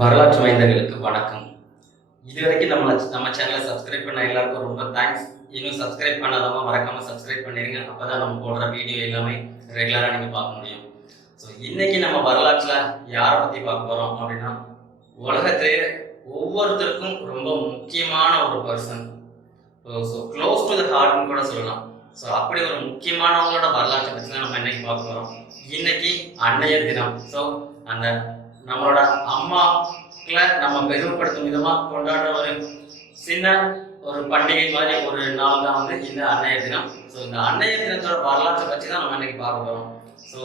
வரலாற்று மைந்தர்களுக்கு வணக்கம். இதுவரைக்கும் நம்ம சேனலை சப்ஸ்கிரைப் பண்ண எல்லாருக்கும் ரொம்ப தேங்க்ஸ். இன்னும் சப்ஸ்கிரைப் பண்ணாதவங்க மறக்காம சப்ஸ்கிரைப் பண்ணிடுங்க. அப்பதான் நம்ம போடுற வீடியோ எல்லாமே ரெகுலராக நீங்க பார்க்க முடியும். ஸோ இன்னைக்கு நம்ம வரலாற்றுல யாரை பத்தி பார்க்க போறோம் அப்படின்னா, உலகத்திலே ஒவ்வொருத்தருக்கும் ரொம்ப முக்கியமான ஒரு person. So close to the ஹார்ட்னு கூட சொல்லலாம். ஸோ அப்படி ஒரு முக்கியமானவங்களோட வரலாற்றை பற்றி தான் நம்ம இன்னைக்கு பார்க்க போறோம். இன்னைக்கு அன்னையர் தினம். ஸோ அந்த நம்மளோட அம்மாக்களை நம்ம பெருமைப்படுத்தும் விதமா கொண்டாடுற ஒரு சின்ன ஒரு பண்டிகை மாதிரி ஒரு நாள் தான் வந்து இந்த அன்னையர் தினம். ஸோ இந்த அன்னையர் தினத்தோட வரலாற்றை பற்றி தான் நம்ம இன்னைக்கு பார்க்க போறோம். ஸோ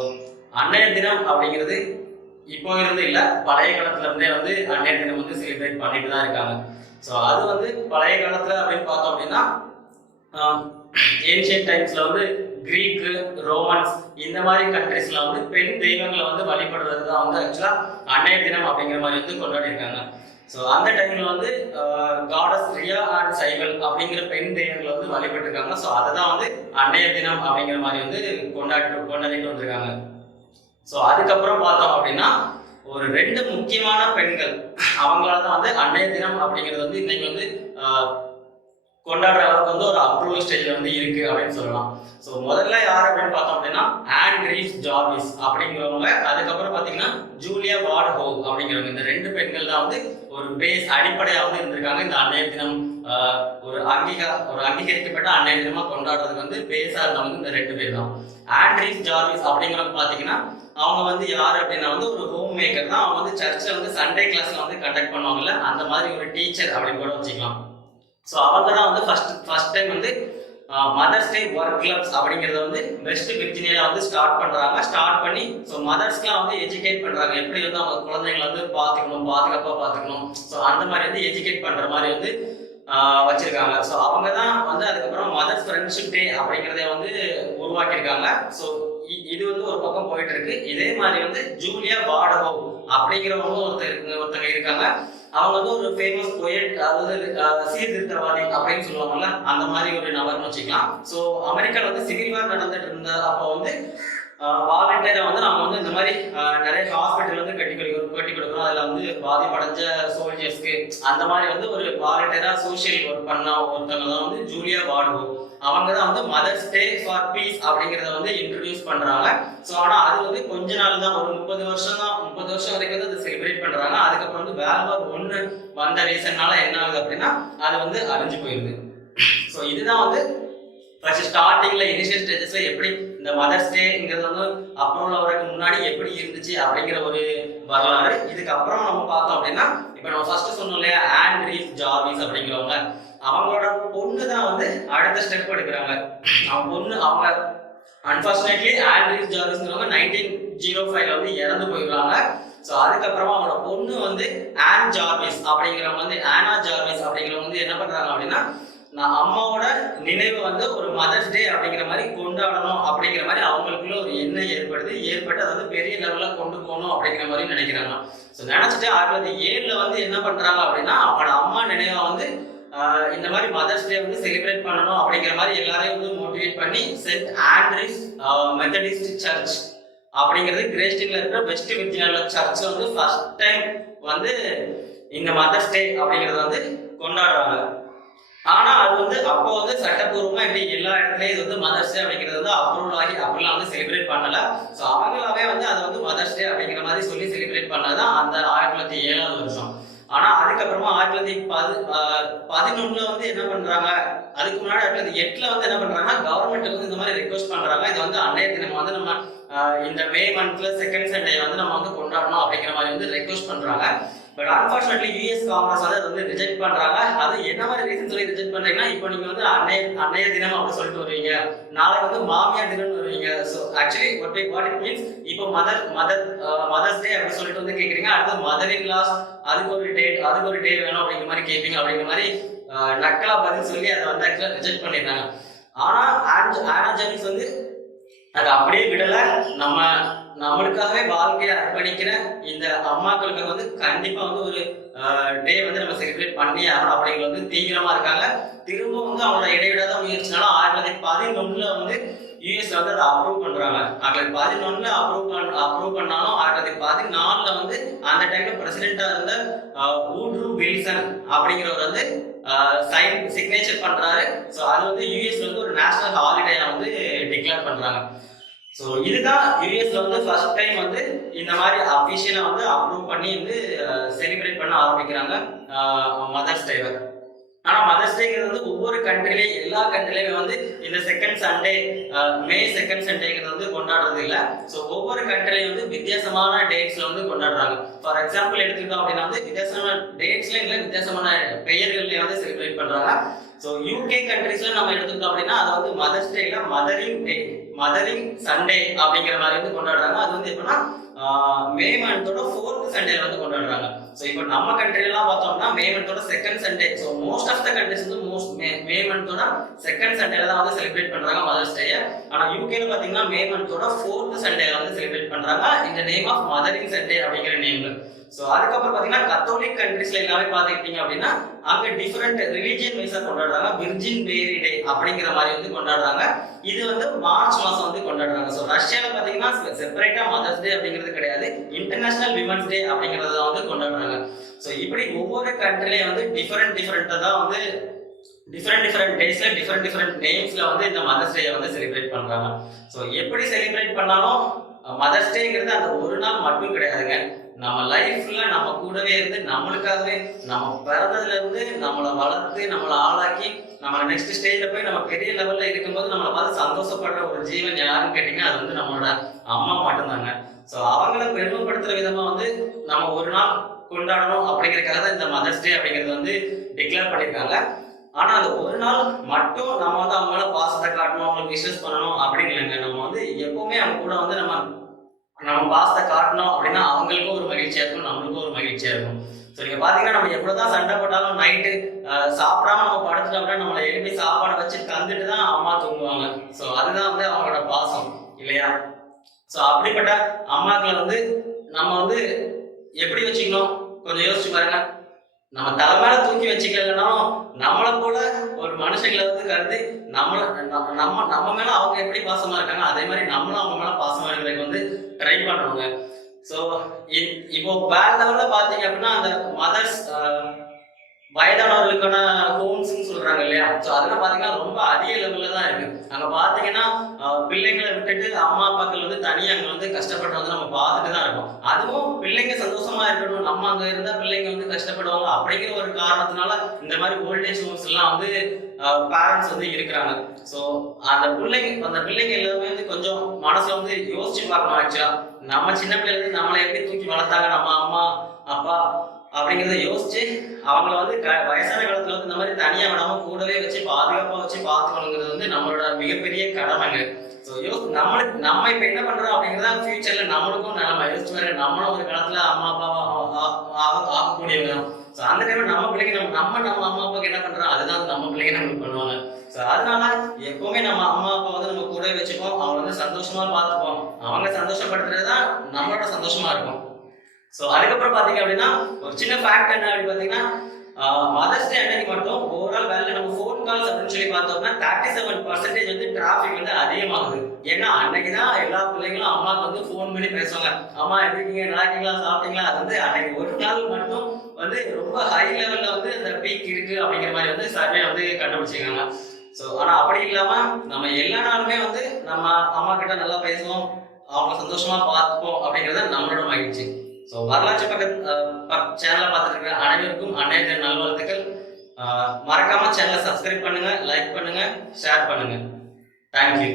அன்னையர் தினம் அப்படிங்கிறது இப்போ இருந்து இல்லை, பழைய காலத்துல இருந்தே வந்து அன்னையர் தினம் வந்து செலிப்ரேட் பண்ணிட்டு தான் இருக்காங்க. ஸோ அது வந்து பழைய காலத்துல அப்படின்னு பார்த்தோம் அப்படின்னா ஏன்ஷியன்ட் டைம்ஸ்ல வந்து கிரீக்கு, ரோமன்ஸ் இந்த மாதிரி கண்ட்ரிஸ்ல வந்து பெண் தெய்வங்களை வந்து வழிபடுறது தான் வந்து ஆக்சுவலா அன்னையர் தினம் அப்படிங்கிற மாதிரி வந்து கொண்டாடி இருக்காங்க. ஸோ அந்த டைம்ல வந்து காடஸ் ரியா அண்ட் சைவல் அப்படிங்கிற பெண் தெய்வங்களை வந்து வழிபட்டு இருக்காங்க. ஸோ அதை தான் வந்து அன்னையர் தினம் அப்படிங்கிற மாதிரி வந்து கொண்டாடிட்டு வந்திருக்காங்க. ஸோ அதுக்கப்புறம் பார்த்தோம் அப்படின்னா ஒரு ரெண்டு முக்கியமான பெண்கள் அவங்களால தான் வந்து அன்னையர் தினம் அப்படிங்கிறது வந்து இன்னைக்கு வந்து கொண்டாடுற அளவுக்கு வந்து ஒரு அப்ரூவல் ஸ்டேஜ்ல வந்து இருக்கு அப்படின்னு சொல்லலாம். ஸோ முதல்ல யார் அப்படின்னு பார்த்தோம் அப்படின்னா ஆன் ரீஸ் ஜார்விஸ் அப்படிங்கிறவங்க, அதுக்கப்புறம் பார்த்தீங்கன்னா ஜூலியா வார்ட் ஹோவ் அப்படிங்கிறவங்க. இந்த ரெண்டு பெண்கள் தான் வந்து ஒரு பேஸ் அடிப்படையாக வந்து இருந்திருக்காங்க. இந்த அன்னையர் தினம் ஒரு அங்கீகரிக்கப்பட்ட அன்னையர் தினமா கொண்டாடுறதுக்கு வந்து பேஸா இருந்தவங்க இந்த ரெண்டு பேர் தான். ஆன் ரீஸ் ஜார்விஸ் அப்படிங்கிறவங்க பார்த்தீங்கன்னா அவங்க வந்து யார் அப்படின்னா வந்து ஒரு ஹோம் மேக்கர் தான். அவங்க வந்து சர்ச்சில் வந்து சண்டே கிளாஸ்ல வந்து கண்டக்ட் பண்ணுவாங்கல்ல, அந்த மாதிரி ஒரு டீச்சர் அப்படின்னு கூட வச்சுக்கலாம். ஸோ அவங்க தான் வந்து ஃபர்ஸ்ட் டைம் வந்து மதர்ஸ் டே ஒர்க் கிளப்ஸ் அப்படிங்கிறத வந்து வெஸ்ட் விர்ஜினியால வந்து ஸ்டார்ட் பண்ணி ஸோ மதர்ஸ்க்குலாம் வந்து எஜுகேட் பண்றாங்க, எப்படி வந்து அவங்க குழந்தைங்களை வந்து பாதுகாப்பா பார்த்துக்கணும். ஸோ அந்த மாதிரி வந்து எஜுகேட் பண்ற மாதிரி வந்து வச்சிருக்காங்க. ஸோ அவங்க தான் வந்து அதுக்கப்புறம் மதர்ஸ் ஃப்ரெண்ட்ஷிப் டே அப்படிங்கிறத வந்து உருவாக்கியிருக்காங்க. ஸோ இது வந்து ஒரு பக்கம் போயிட்டு இருக்கு. இதே மாதிரி வந்து ஜூலியா வார்ட் ஹோவ் அப்படிங்கிறவங்க ஒருத்தங்க இருக்காங்க. அவங்க வந்து ஒரு ஃபேமஸ் போயட், அதாவது சீர்திருத்தவாதி அப்படின்னு சொல்லுவாங்கல்ல, அந்த மாதிரி ஒரு நபர்னு வச்சுக்கலாம். ஸோ அமெரிக்காவில் வந்து சிவில் வார் நடந்துட்டு இருந்த அப்போ வந்து வாலண்டியரா வந்து நம்ம வந்து இந்த மாதிரி நிறைய ஹாஸ்பிட்டல் வந்து கட்டி கொடுக்குறோம். அதில் வந்து பாதிப்படைஞ்ச சோல்ஜர்ஸ்க்கு அந்த மாதிரி வந்து ஒரு வாலண்டியரா சோசியல் ஒர்க் பண்ண ஒருத்தவங்க தான் வந்து ஜூலியா வார்ட் ஹோவ். அவங்க தான் வந்து மதர்ஸ் டே ஃபார் பீஸ் அப்படிங்கிறத வந்து இன்ட்ரடியூஸ் பண்றாங்க. ஸோ ஆனால் அது வந்து கொஞ்ச நாள் தான், ஒரு 30 வருஷம் வரைக்கும் வந்து அதை செலிப்ரேட் பண்றாங்க. அதுக்கப்புறம் வந்து வேர்ல்ட் வார் 1 வந்த ரீசன்னால என்ன ஆகுது அப்படின்னா அது வந்து அழிஞ்சு போயிருது. ஸோ இதுதான் வந்து ஃபர்ஸ்ட் ஸ்டார்டிங்ல இனிஷியல் ஸ்டேஜஸ்ல எப்படி இந்த மதர்ஸ் டேங்கிறது வந்து அப்ரூவல் வரதுக்கு முன்னாடி எப்படி இருந்துச்சு அப்படிங்கிற ஒரு வரலாறு. இதுக்கப்புறம் நம்ம பார்த்தோம் அப்படின்னா இப்போ நம்ம ஃபர்ஸ்ட் சொன்னோம் இல்லையா, ஆன் ரீஸ் ஜார்விஸ் அப்படிங்கிறவங்க, அவங்களோட பொண்ணு தான் வந்து அடுத்த ஸ்டெப் எடுக்கிறாங்க. அவங்க அன்பார்ச்சுனேட்லி ஆன் ரீஸ் ஜார்விஸ்ங்கிறவங்க 1905 வந்து இறந்து போயிடுறாங்க. ஸோ அதுக்கப்புறமா அவங்களோட பொண்ணு வந்து ஆனா ஜார்விஸ் அப்படிங்கிறவங்க வந்து என்ன பண்றாங்க அப்படின்னா, நான் அம்மாவோட நினைவு வந்து ஒரு மதர்ஸ் டே அப்படிங்கிற மாதிரி கொண்டாடணும் அப்படிங்கிற மாதிரி அவங்களுக்குள்ள ஒரு எண்ணம் ஏற்பட்டு அதை வந்து பெரிய லெவல்ல கொண்டு போகணும் அப்படிங்கிற மாதிரி நினைக்கிறாங்க. ஸோ நினைச்சிட்டு 1907 வந்து என்ன பண்றாங்க அப்படின்னா, அவங்களோட அம்மா நினைவா வந்து இந்த மாதிரி மதர்ஸ் டே வந்து செலிப்ரேட் பண்ணணும் அப்படிங்கிற மாதிரி எல்லாரையும் வந்து மோட்டிவேட் பண்ணி சென்ட் ஆண்ட்ரூஸ் மெத்தடிஸ்ட் சர்ச் அப்படிங்கிறது கிரேஸ்டின்ல இருக்கிற வெஸ்ட் விர்ஜினியால சர்ச் வந்து ஃபர்ஸ்ட் டைம் வந்து இந்த மதர்ஸ் டே அப்படிங்கறத வந்து கொண்டாடுறாங்க. ஆனா அது வந்து அப்போ வந்து சட்டப்பூர்வமா இப்படி எல்லா இடத்துலயும் இது வந்து மதர்ஸ் டே அப்படிங்கிறது வந்து அப்ரூவல் ஆகி அப்படிலாம் வந்து செலிப்ரேட் பண்ணல. ஸோ அவங்களாவே வந்து அதை வந்து மதர்ஸ் டே அப்படிங்கிற மாதிரி சொல்லி செலிப்ரேட் பண்ணதான் அந்த 1907 வருஷம். ஆனா அதுக்கப்புறமா 1911 வந்து என்ன பண்றாங்க, அதுக்கு முன்னாடி 1908 வந்து என்ன பண்றாங்கன்னா கவர்மெண்ட் வந்து இந்த மாதிரி ரெக்வஸ்ட் பண்றாங்க, இது வந்து அன்னையர் தினம் வந்து நம்ம இந்த மே மந்த்ல செகண்ட் சண்டே வந்து நம்ம வந்து கொண்டாடணும் அப்படிங்கிற மாதிரி வந்து ரெக்வஸ்ட் பண்றாங்க. பட் அன்பார்ச்சுனேட்லி யூஎஸ் காங்கிரஸ் வந்து அதை வந்து ரிஜெக்ட் பண்றாங்க. அது என்ன மாதிரி ரீசன் சொல்லி ரிஜெக்ட் பண்றீங்கன்னா, இப்போ நீங்க வந்து அன்னையர் தினம் அப்படின்னு சொல்லிட்டு வருவீங்க, நாளைக்கு வந்து மாமியார் தினம்னு வருவீங்க. So actually what it means, இப்போ மதர்ஸ் டே அப்படின்னு சொல்லிட்டு வந்து கேட்குறீங்க, அடுத்து மதர் இன் லாஸ் அதுக்கு ஒரு டே வேணும் அப்படிங்கிற மாதிரி கேட்பீங்க அப்படிங்கிற மாதிரி நக்கலா பதில் சொல்லி அதை வந்து ஆக்சுவலா ரிஜெக்ட் பண்ணிடுறாங்க. ஆனா ஆனா ஜார்விஸ் வந்து அது அப்படியே விடல, நம்மளுக்காகவே வாழ்க்கையை அர்ப்பணிக்கிற இந்த அம்மாக்களுக்கு வந்து கண்டிப்பா வந்து ஒரு டே வந்து நம்ம செலிப்ரேட் பண்ணி ஆகணும் அப்படிங்கிறது வந்து தீவிரமா இருக்காங்க. திரும்ப வந்து அவங்களோட இடைவிடாத முயற்சினால 1911 வந்து யூஎஸ்ல வந்து அதை அப்ரூவ் பண்றாங்க. 2011 அப்ரூவ் பண்ணாலும் 2014 வந்து அந்த டைம்ல பிரசிடென்டா இருந்த வூட்ரூ வில்சன் அப்படிங்கிறவர் வந்து சிக்னேச்சர் பண்றாரு. ஸோ அது வந்து யூஎஸ்ல வந்து ஒரு நேஷனல் ஹாலிடே வந்து டிக்ளேர் பண்றாங்க. ஸோ இதுதான் யூஎஸ்ல வந்து ஃபர்ஸ்ட் டைம் வந்து இந்த மாதிரி அஃபிஷியலா வந்து அப்ரூவ் பண்ணி வந்து செலிப்ரேட் பண்ண ஆரம்பிக்கிறாங்க மதர்ஸ் டேவை. ஆனா மதர்ஸ் டேங்கிறது வந்து ஒவ்வொரு கண்ட்ரிலையும் எல்லா கண்ட்ரிலையும் வந்து இந்த செகண்ட் சண்டே மே செகண்ட் சண்டேங்கிறது வந்து கொண்டாடுறது இல்லை. ஸோ ஒவ்வொரு கண்ட்ரிலையும் வந்து வித்தியாசமான டேட்ஸ்ல வந்து கொண்டாடுறாங்க. ஃபார் எக்ஸாம்பிள் எடுத்துக்கிட்டோம் அப்படின்னா வந்து வித்தியாசமான டேட்ஸ்ல இல்லை வித்தியாசமான பெயர்கள்ல வந்து செலிப்ரேட் பண்றாங்க. ஸோ யூகே கண்ட்ரிஸ்ல நம்ம எடுத்துக்கிட்டோம் அப்படின்னா அது வந்து மதர்ஸ் டேல மதரிங் சண்டே அப்படிங்கிற மாதிரி வந்து கொண்டாடுறாங்க. அது வந்து எப்படின்னா மே மந்தோட 4th சண்டே வந்து கொண்டாடுறாங்க. ஸோ இப்போ நம்ம கண்ட்ரிலாம் பார்த்தோம்னா மே மந்தோட second Sunday. So most of the countries வந்து மே மந்தோட செகண்ட் சண்டேல தான் வந்து செலிப்ரேட் பண்றாங்க மதர்ஸ் டே. ஆனா யூகேல பாத்தீங்கன்னா மே மந்தோட 4th சண்டே வந்து செலிப்ரேட் பண்றாங்க இந்த நேம் ஆஃப் மதரிங் சண்டே அப்படிங்கிற நேம்ல. ஸோ அதுக்கப்புறம் பார்த்தீங்கன்னா கத்தோலிக் கண்ட்ரிஸ்ல எல்லாமே பார்த்துக்கிட்டீங்க அப்படின்னா அங்கே டிஃப்ரெண்ட் ரிலீஜியன் வைஸாக கொண்டாடுறாங்க. விர்ஜின் மேரி டே அப்படிங்கிற மாதிரி வந்து கொண்டாடுறாங்க. இது வந்து மார்ச் மாதம் வந்து கொண்டாடுறாங்க. ஸோ ரஷ்யாவில் பார்த்தீங்கன்னா செப்பரேட்டாக மதர்ஸ் டே அப்படிங்கிறது கிடையாது, இன்டர்நேஷனல் விமன்ஸ் டே அப்படிங்கிறத வந்து கொண்டாடுறாங்க. ஸோ இப்படி ஒவ்வொரு கண்ட்ரிலையும் வந்து டிஃப்ரெண்டாக தான் வந்து டிஃப்ரெண்ட் டேஸ்ல டிஃப்ரெண்ட் நேம்ஸ்ல வந்து இந்த மதர்ஸ் டே வந்து செலிப்ரேட் பண்றாங்க. ஸோ எப்படி செலிப்ரேட் பண்ணாலும் மதர்ஸ் டேங்கிறது அந்த ஒரு நாள் மட்டும் கிடையாதுங்க. நம்ம லைஃப்ல நம்ம கூடவே இருந்து நம்மளுக்காகவே நம்ம பிறந்ததுல இருந்து நம்மளை வளர்த்து நம்மளை ஆளாக்கி நம்ம நெக்ஸ்ட் ஸ்டேஜ்ல போய் நம்ம பெரிய லெவல்ல இருக்கும்போது நம்மளை பார்த்து சந்தோஷப்படுற ஒரு ஜீவன் யாருன்னு கேட்டீங்கன்னா அது வந்து நம்மளோட அம்மா மட்டும்தாங்க. ஸோ அவங்கள பெருமைப்படுத்துற விதமா வந்து நம்ம ஒரு நாள் கொண்டாடணும் அப்படிங்கிறதுக்காக தான் இந்த மதர்ஸ் டே அப்படிங்கிறது வந்து டிக்ளேர் பண்ணியிருக்காங்க. ஆனா அந்த ஒரு நாள் மட்டும் நம்ம வந்து அவங்கள பாசத்தை காட்டணும், அவங்களுக்கு விஷஸ் பண்ணணும் அப்படின்னு இல்லைங்க. நம்ம வந்து எப்பவுமே அவங்க கூட வந்து நம்ம பாசத்தை காட்டணும் அப்படின்னா அவங்களுக்கும் ஒரு மகிழ்ச்சியா இருக்கும், நம்மளுக்கும் ஒரு மகிழ்ச்சியா இருக்கும். ஸோ நீங்க பாத்தீங்கன்னா நம்ம எப்படிதான் சண்டை போட்டாலும் நைட்டு சாப்பிடாம நம்ம படுத்துட்டோம்னா நம்மளை எழுப்பி சாப்பாடை வச்சு தந்துட்டு தான் அம்மா தூங்குவாங்க. ஸோ அதுதான் வந்து அவங்களோட பாசம் இல்லையா? ஸோ அப்படிப்பட்ட அம்மாக்களை வந்து நம்ம வந்து எப்படி வச்சுக்கணும் கொஞ்சம் யோசிச்சு பாருங்க. நம்ம தலைமையில தூக்கி வச்சுக்கலனாலும் நம்மளை போல ஒரு மனுஷங்களை வந்து கருதி நம்ம மேல அவங்க எப்படி பாசமா இருக்காங்க அதே மாதிரி நம்மளும் அவங்க மேல பாசமா இருக்கிறதுக்கு வந்து ட்ரை பண்ணுவாங்க. ஸோ இப்போ வேற லெவல்ல பாத்தீங்க அப்படின்னா அந்த மதர்ஸ் வயதானவர்களுக்கான ஹோம்ஸ்ன்னு சொல்றாங்க இல்லையா? ஸோ அதெல்லாம் பாத்தீங்கன்னா ரொம்ப அதிக லெவல்ல தான் இருக்கு. அங்க பாத்தீங்கன்னா பிள்ளைங்களை விட்டுட்டு அம்மா அப்பாக்கள் வந்து தனியாக அங்க வந்து கஷ்டப்பட்டு வந்து நம்ம பார்த்துட்டு தான் இருக்கோம். அதுவும் பிள்ளைங்க சந்தோஷமா இருக்கணும், நம்ம அங்க இருந்தா பிள்ளைங்க வந்து கஷ்டப்படுவாங்க அப்படிங்கிற ஒரு காரணத்தினால இந்த மாதிரி ஓல்டேஜ் ஹோம்ஸ் எல்லாம் வந்து பேரண்ட்ஸ் வந்து இருக்கிறாங்க. ஸோ அந்த பிள்ளைங்க எல்லாமே வந்து கொஞ்சம் மனசுல வந்து யோசிச்சு பார்க்கணும். ஆக்சுவலா நம்ம சின்ன பிள்ளைங்க நம்மளை எப்படி தூக்கி வளர்த்தாங்க நம்ம அம்மா அப்பா அப்படிங்கிறத யோசிச்சு அவங்கள வந்து வயசான காலத்துல வந்து இந்த மாதிரி தனியா விடாம கூடவே வச்சு பாதுகாப்பா வச்சு பார்த்துக்கணுங்கிறது வந்து நம்மளோட மிகப்பெரிய கடமைங்க. ஸோ நம்ம இப்ப என்ன பண்றோம் அப்படிங்கிறத ஃபியூச்சர்ல நம்மளுக்கும் நம்ம யோசிச்சு பாருங்க. நம்மளும் ஒரு காலத்துல அம்மா அப்பாவா ஆகக்கூடியவங்க. ஸோ அந்த டைம்ல நம்ம பிள்ளைங்க நம்ம அம்மா அப்பாவுக்கு என்ன பண்றோம் அதுதான் நம்ம பிள்ளைங்க நம்மளுக்கு பண்ணுவாங்க. ஸோ அதனால எப்பவுமே நம்ம அம்மா அப்பா வந்து நம்ம கூடவே வச்சுப்போம், அவங்க வந்து சந்தோஷமா பார்த்துப்போம். அவங்க சந்தோஷப்படுத்துறதுதான் நம்மளோட சந்தோஷமா இருக்கும். ஸோ அதுக்கப்புறம் பாத்தீங்க அப்படின்னா ஒரு சின்ன ஃபேக்ட் என்ன அப்படின்னு பாத்தீங்கன்னா மதர்ஸ் டே அன்னைக்கு மட்டும் ஓவரால் வேலை நம்ம ஃபோன் கால்ஸ் அப்படின்னு சொல்லி பார்த்தோம்னா 37% வந்து டிராஃபிக் வந்து அதிகமாகுது. ஏன்னா அன்னைக்கு தான் எல்லா பிள்ளைங்களும் அம்மாவுக்கு வந்து ஃபோன் பண்ணி பேசுவாங்க, அம்மா எப்படி இருக்கீங்க, நல்லா இருக்கீங்களா, சாப்பிட்டீங்களா. அது வந்து அன்னைக்கு ஒரு நாள் மட்டும் வந்து ரொம்ப ஹை லெவல்ல வந்து அந்த பீக் இருக்கு அப்படிங்கிற மாதிரி வந்து சர்வே வந்து கண்டுபிடிச்சிருக்காங்க. ஸோ ஆனா அப்படி இல்லாம நம்ம எல்லா நாளுமே வந்து நம்ம அம்மா கிட்ட நல்லா பேசுவோம், அவங்க சந்தோஷமா பார்த்துப்போம் அப்படிங்கிறத நம்மளோட மகிழ்ச்சி. ஸோ வரலாற்று சேனலை பார்த்துட்டு இருக்கிற அனைவருக்கும் அன்னைய நல்வாழ்த்துக்கள். மறக்காம சேனலை சப்ஸ்கிரைப் பண்ணுங்க, லைக் பண்ணுங்க, ஷேர் பண்ணுங்க. தேங்க்யூ.